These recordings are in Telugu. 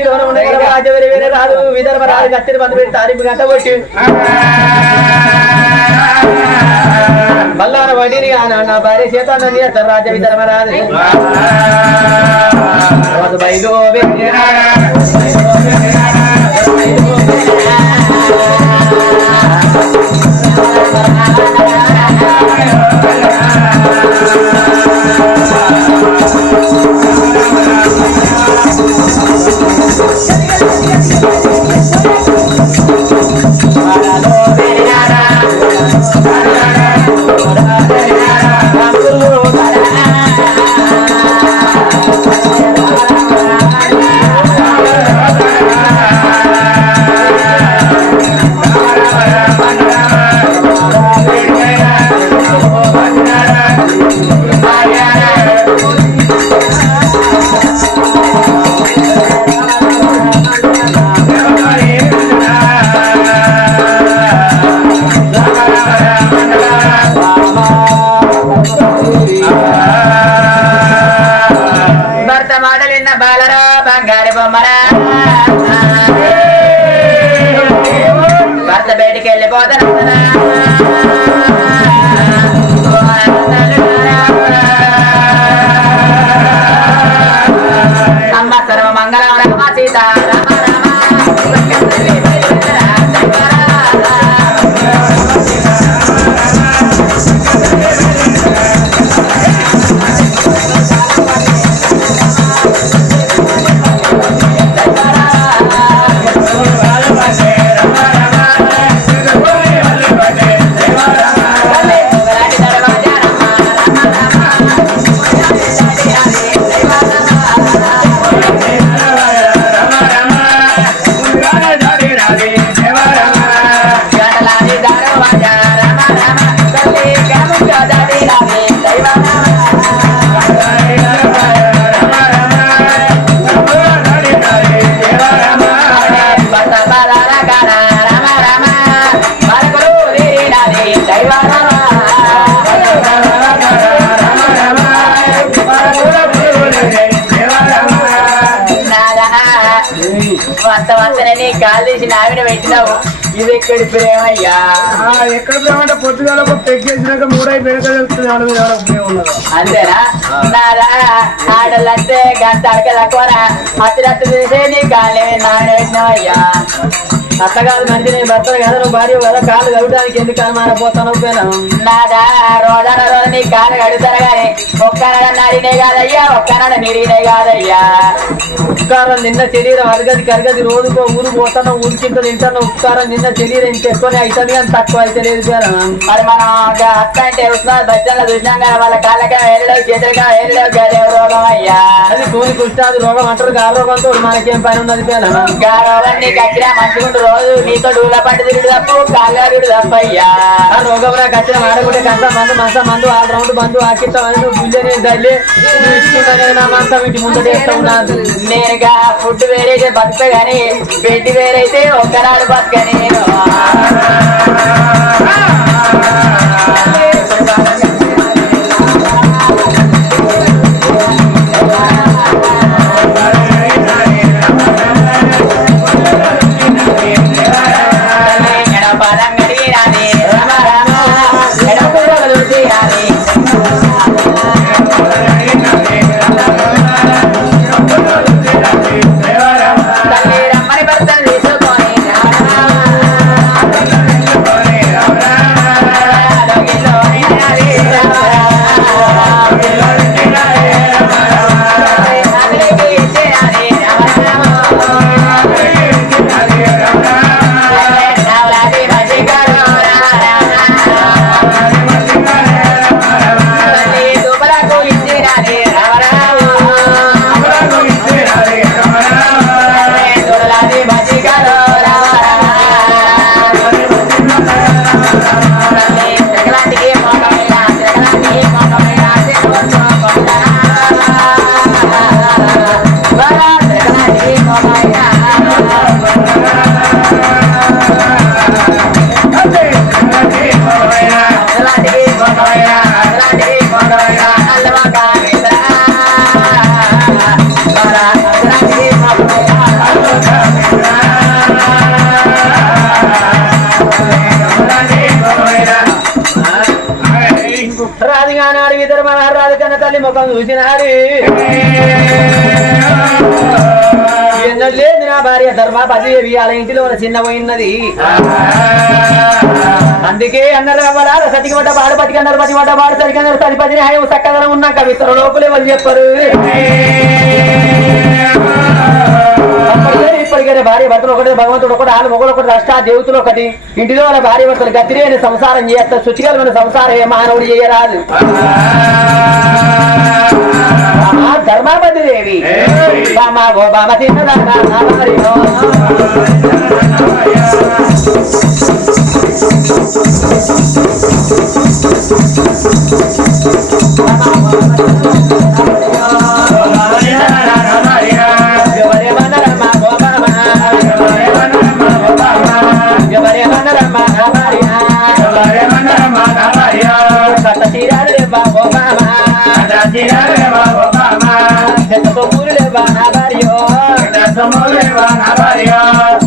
ఇంటిలో రాజు వేరే రాదు విదర్భ రాదు కత్తిని మంది పెట్టి తారీపు గంట కొట్టి మల్లాన వడిని నా భార్య చేత రాజ విదర్భ రాదు బయలు భర్త బయటికి వెళ్ళిపోతాను అమ్మ సర్వ మంగళం రామ సీత కాలు తీసి నావిడ పెట్టినావు ఇది ఎక్కడి ప్రేమయ్యా ఎక్కడ ప్రేమ అంటే పొద్దుగాల పెగ్గేసినాక మూడై అంతేనా నాదా ఆడలంటే గంట అడకలకోరా అతిరట్టు చేసే నీ కాలే నావిడ పెట్టినావయ్యా అట్లా కాదు మంచి నేను భర్తలు కదా నువ్వు భార్య కదా కాళ్ళు కడగడానికి ఎందుకు అనుమానపోతాను నాదా రోజాన రోజు నీ కాళ్ళు కడుగుతారు కానీ ఒక్కనాడ నడినే కాదయ్యా ఒక్కనాడ నిరిగినే కాదయ్యా ఉపకారం నిన్న శరీరం అరగది కరగది రోజుకో ఊరు పోతాను ఊరికింత తింటాను ఉపకారం నిన్న శరీరం ఇంత ఎక్కువనే అవుతుంది కానీ తక్కువ అయితే లేదు మరి మనం అక్క అంటే వస్తున్నారు బస్టాండ్లో చూసినాం కదా వాళ్ళ కాళ్ళగా ఏళ్ళలో చేతులుగా ఏళ్ళలో గదే రోగం అయ్యా అది కూలి కుష్టాది రోగం అంటారు గా రోగంతో మనకేం పని ఉన్నది గా రోగం నీకు వచ్చినా మంచిగుంటు రోజు నీతో డూల పంట తిరుడు తప్పు కాళ్ళ తిరుడు తప్పయ్యా ఆ రోగం నాకు వచ్చిన ఆడకుంటే కంట మందు మంచ మందు ఆల్ రౌండ్ మందు ఆకిస్తామని నువ్వు బిల్లు తల్లి నా మంచం ఇంటి ముందు చేస్తా ఉన్నాను నేనుగా ఫుడ్ వేరైతే బతుక గాని బెడ్ వేరైతే ఒక్కనాడు బతుకని నేను రమ్మని భర్తను తీసుకొని తల్లి ముఖం చూసినాడు ఎన్నో లేదు నా భార్య ధర్మాపతి వాళ్ళ ఇంటిలో చిన్న పోయినది అందుకే అన్నారు అవ్వరాలు సతికి పడ్డ పాడు పతికి అన్నారు పతి పడ్డ పాడు సరికి అన్నారు సరిపతి న్యాయం చక్కదనం ఉన్నాక ఇతర లోపలే వాళ్ళు చెప్పరు ఇప్పటికైనా భార్య భర్తలు ఒకటి భగవంతుడు ఒకటి ఆలు మొగలు ఒకటి రాష్ట్ర దేవతలు ఒకటి ఇంటిలో వాళ్ళ భార్య భర్తలు గతిరేని సంసారం చేస్తారు శుచికరమైన సంసారం ఏ మానవుడు చేయరాదు ధర్మాపతి దేవి బామా గో బామ తిన్నదా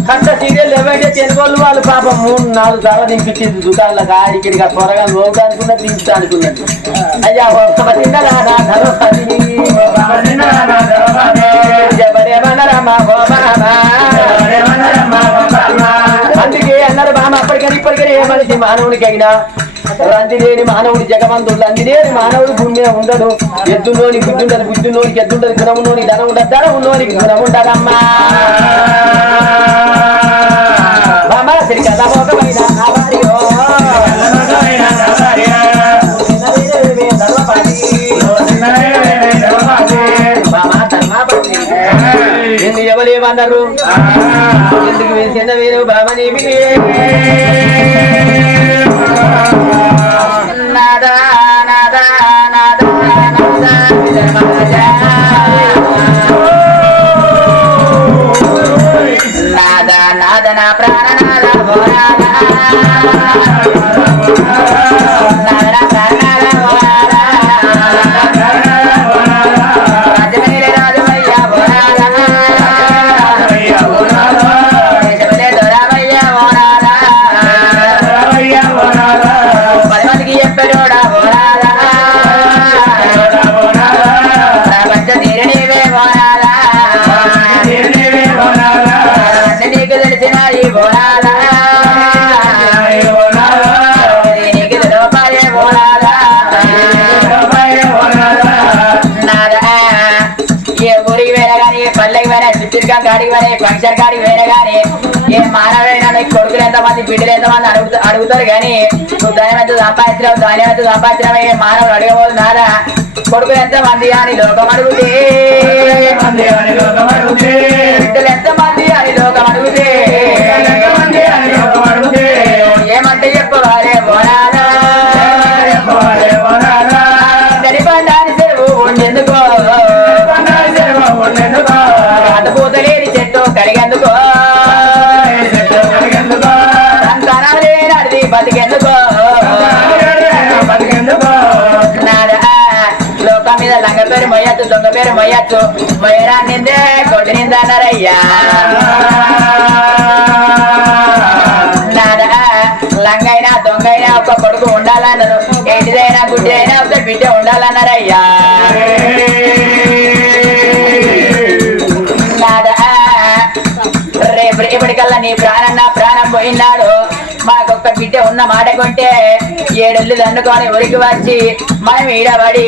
కట్ట సీరియల్ ఏమైతే చెనుకోళ్ళు వాళ్ళు పాపం 3-4 సార్లు దింపించింది దుకాణంలో గాడికిడిగా త్వరగా లోపు అనుకున్నా దించుతా అనుకున్నట్టు అయ్యా అందుకే అన్నారు బామ అప్పటికని ఇప్పటికైనా ఏ మనిషి మానవునికి అయినా రంది లేని మానవుడి జగమంతుడు రంది లేని మానవుడు భూమి ఉండడు ఎద్దులోని బుద్ధి ఉండదు బుద్ధులోనికి ఎద్దుండదు గుణములోని ధనం ఉండదు ధనం ఉన్నోనికి గుణం ఉండదమ్మా బామా సరి కదా మోకమైన ఎందుకు ఎవరేమన్నారు ఎందుకు వేసిన వీరు బామని నాదా నాదా నాదా నాదా నాద నా ప్రాణనాద గాడికి వేరే ఫంక్షన్ కాడికి వేరే గాని ఏ మానవైనా నీకు కొడుకులు ఎంతమంది బిడ్డలు ఎంతమంది అడుగుతారు కానీ నువ్వు ధైర్యంతో సంపాదించినావు ధైర్యంతో సంపాదించినావు ఏ మానవుడు అడగబోదు నాదా కొడుకులు ఎంతమంది అని లోకం అడుగుతే బిడ్డలు ఎంతమంది అని లోకం అడుగుతే ఏమంటే చెప్పవారే బోనాలా దరిబండాని చెరువు ఉండెందుకో అడ్డుపోతలేని చెట్టు కడిగేందుకో సంతానాలే నడిది బతికెందుకో లోకం మీద లంగ పేరు మొయ్యచ్చు దొంగ పేరు మొయ్యచ్చు మొయ్యరా నిందే కొట్టి నిందన్నారయ్యా నాదా లంగైనా దొంగైనా ఒక కొడుకు ఉండాలన్నారు ఏంటిదైనా గుడ్డి అయినా ఒక బిడ్డ ఉండాలన్నారయ్యా రేపు రేపటికల్లా నీ ప్రాణం నా ప్రాణం పోయినాడు మాకొక్క బిడ్డ ఉన్న మాట కొంటే 7 ఏళ్ళు దండుకొని ఉరికి వచ్చి మనం ఈడబడి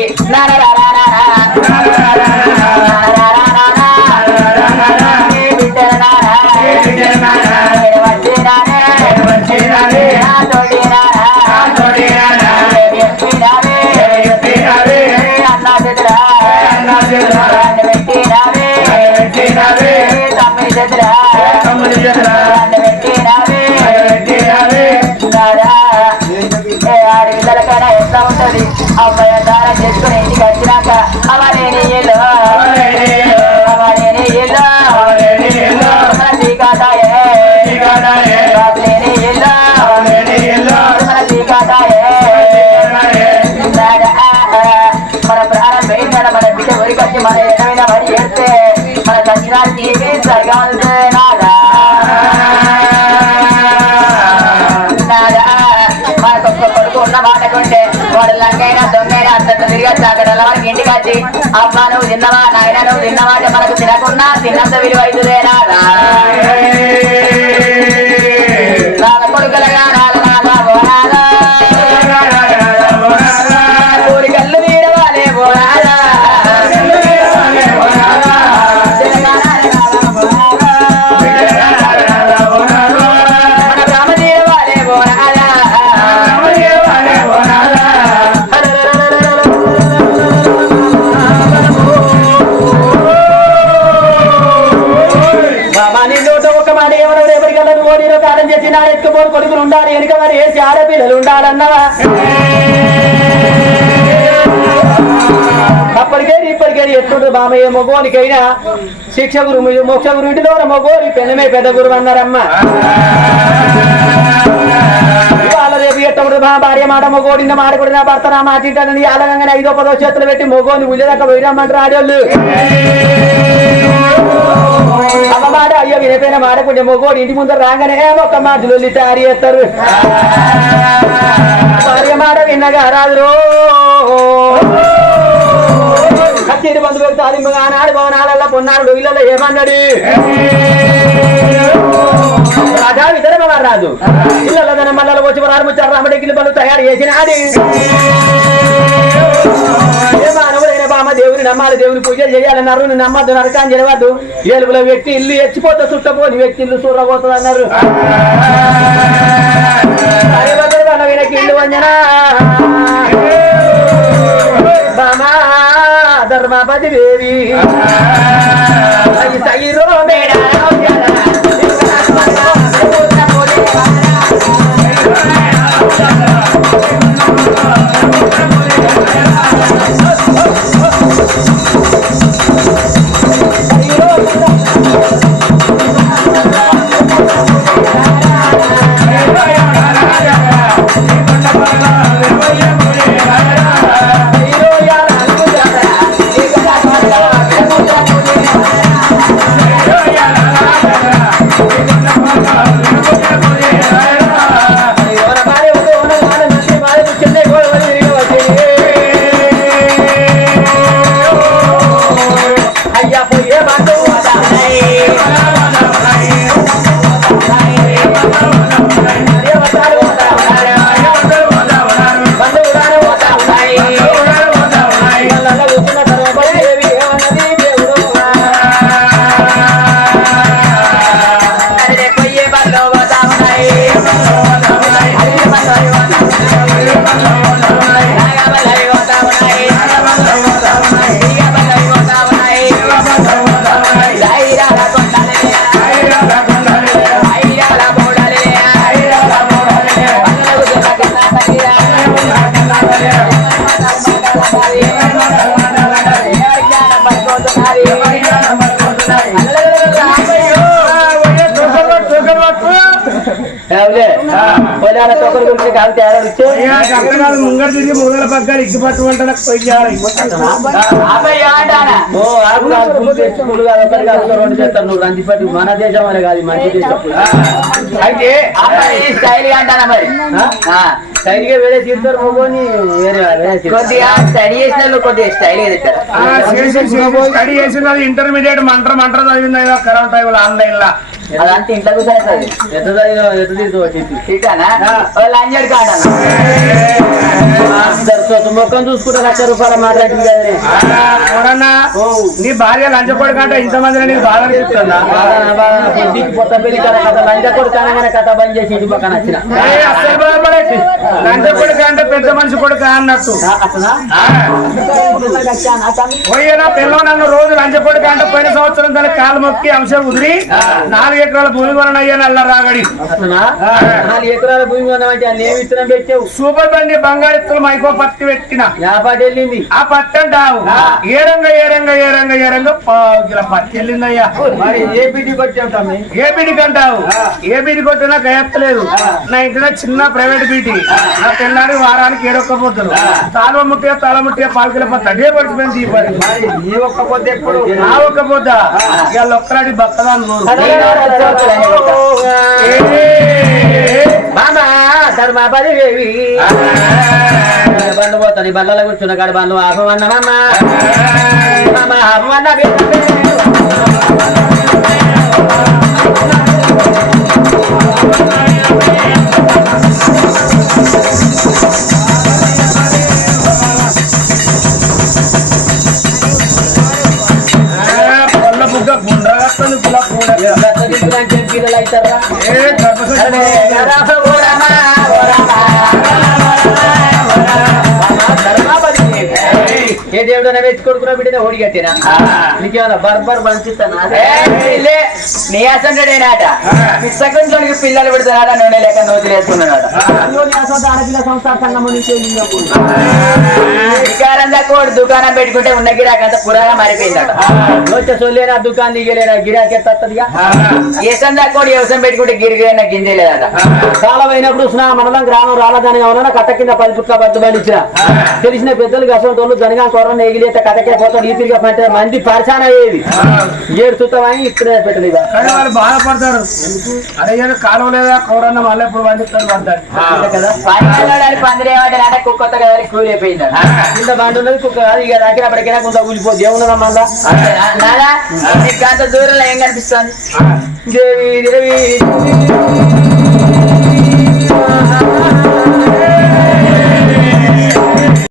ఆడపిల్లలకైనా ఎట్లా ఉంటది అమ్మాయి దారం చేసుకుని ఇంటికి వచ్చినాక అవనేని ఇల్లు అవనేని ఇల్లు మన శ్రీకాతాయే ఇల్లు మన శ్రీకాతాయే మన ప్రాణం పోయిందా మన బిడ్డ ఉరికొచ్చి మన ఎన్నైనా పడి చేస్తే మన దక్షిణానికి సరిగా ఉంది నాదా మనకొక్క కొడుకు ఉన్న మాట కొంటే వాడు లంగైనా దొంగైనా అంత తిరిగి అక్కడ వరకు ఇంటికి వచ్చి అమ్మ నువ్వు తిన్నవా నాయన నువ్వు తిన్నవా అంటే మనకు తినకున్నా తిన్నంత విలువ అవుతుందేనా కొడుకలగా కోరికల్లు తీరవాలే పోరాదా మన రామ తీరవాలే పోరాదా కాలం చేసి నా ఎత్తుకోని కొడుకులు ఉండాలి వెనుక మరి వేసి ఆడపిల్లలు ఉండాలన్నవా అప్పటికే ఇప్పటికే ఎట్లుంటుంది బామయ్య మొగోనికైనా శిక్ష గురు మోక్ష గురు ఇంటిలో మొగోని పెనమే పెద్ద గురువు అన్నారమ్మ వాళ్ళ రేపు ఎట్టప్పుడు మా భార్య మాట మొగోడిన మాట కూడా భర్త నా మాట ఇంటానని అలాగంగానే 5-10 చేతులు పెట్టి మొగోని ఉల్లిదాకా పోయిరమ్మంటారు ఆడోళ్ళు అమ్మ మాట అయ్యో వినపోయిన మాట కొంచెం మొగోడు ఇంటి ముందర రాగానే ఒక్క మాటలు తయారు చేస్తారు భార్య మాట విన్నగా రాదు కచ్చేరి బంధు పెడితే ఆనాడు భవనాలలో పొన్నాడు ఇళ్ళలో ఏమన్నాడు రాజా విధరమ రాదు ఇళ్ళలో మళ్ళీ వచ్చి రాడు ముచ్చారు రామడెక్కిలి పనులు తయారు చేసిన అది ఏ మానవుడైన బామ దేవుని నమ్మాలి దేవుని పూజ చేయాలన్నారు నమ్మద్దు నరకాన్ని జరగద్దు ఏలుగుల వ్యక్తి ఇల్లు ఎచ్చిపోతే చుట్టపోని వ్యక్తి ఇల్లు చూడబోతుంది అన్నారు వీళ్ళకి ఇల్లు వంజనా బామా ధర్మపతి దేవి సైరో మేడా ముంగడు తిరిగి మొదల పగ్గాలు ఇగ్గు పట్టుకుంటా నువ్వు రంజిపట్టు మన దేశం అనే కాదు మంచి దేశం అయితే స్టైల్ అంటానా మరి స్టైల్ గా వేరే తీర్థారు మొగోని కొద్దిగా స్టడీ చేసిన కొద్దిగా స్టైల్ స్టడీ చేసిన ఇంటర్మీడియట్ మంటర చదివింది కరెంట్ ఆన్లైన్ లా అదంతా ఇంట్లో కూర్చొని మొక్కం చూసుకుంటే ₹1,00,000 మాట్లాడింది నీ భార్య లంచకోడి కంటే ఇంతమంది నీకు బాగా చెప్తుందా కొత్త పెళ్లి కథ లంచకోడి కానగానే కథ బంద్ చేసి ఇంటి పక్కన వచ్చిన అసలు బాధపడేది లంచకోడి కంటే పెద్ద మనిషి కొడుకు అన్నట్టు పోయినా పిల్లలు నన్ను రోజు లంచకోడి కంటే పోయిన సంవత్సరం దాని కాలు మొక్కి అంశం కుదిరి 4 ఎకరాల భూమి కొనయ్యా నల్ల రాగడి 4 ఎకరాల భూమి కొనమంటే అన్ని ఏమి విత్తనం పెట్టావు సూపర్ బండి బంగారు ఎత్తులు మైకో పత్తి పెట్టిన పాట వెళ్ళింది ఆ పత్తి అంటావు ఏ రంగ కిలో పత్తి వెళ్ళిందయ్యా మరి ఏ బీడికి వచ్చావు ఏ బీడికి అంటావు ఏ బీడికి కొట్టినా గయత్తలేదు నా ఇంట్లో చిన్న ప్రైవేట్ బీటీ నా తెల్లారి వారానికి 7 ఒక్క పొద్దులు తాళ ముట్టిగా 4 కిలో పత్తి అదే పడిపోయింది ఈ పని ఈ ఒక్క పొద్దు ఎప్పుడు నా ఒక్క పొద్ద ఇవాళ ఒక్కరాడి బక్కదాన్ని ధర్మపది నీ బల్లలో కూర్చున్న కాడ బండ్లు ఆపమన్నామమ్మా ఆపమన్నా పిల్లలు అవుతారా ఏ దేవుడు వేసి కొడుకున్నా బిడ్డ ఓడి కట్టినా నీకేమన్నా బర్బర్ పంచిస్తానా నీ అసంటేనాట పిల్లకి పిల్లలు పెడతానాట నూనె లేక నోతులు వేసుకున్నాడు ఆడపిల్ల సంస్థ సంఘం వికారంగా కోడి దుకాణం పెట్టుకుంటే ఉన్న గిరాకంతా పురాగా మారిపోయిందట వచ్చే సొల్లేనా దుకాణం దిగలేనా గిరాకీ ఎత్తదిగా ఏసందా కోడి వ్యవసాయం పెట్టుకుంటే గిరిగిరైనా గింజలేదట కాలం అయినప్పుడు మనలో గ్రామం రాలదాని కావాలన్నా కట్ట కింద 10 పుట్ల బద్దు పండించిన తెలిసిన పెద్దలు గసంటోళ్ళు జనగా కొర ఎగిలేత కథకే పోతాడు ఈతిరిగా పంటే మంది పరిశాన అయ్యేది ఏడు సుత్తమని ఇప్పుడే పెట్టలేదు వాళ్ళు బాధపడతారు అదే కాలం లేదా కౌరన్న మళ్ళీ ఎప్పుడు పండిస్తారు పడతారు కదా పందిరేమంటే కుక్క కదా కూలి అయిపోయింది ఇంత బండి ఉన్నది కుక్క కాదు ఇక దగ్గర అప్పటికైనా కొంత ఊలిపోతే దేవున్నదా మళ్ళా నాదా నీకు అంత దూరంలో ఏం కనిపిస్తుంది దేవి దేవి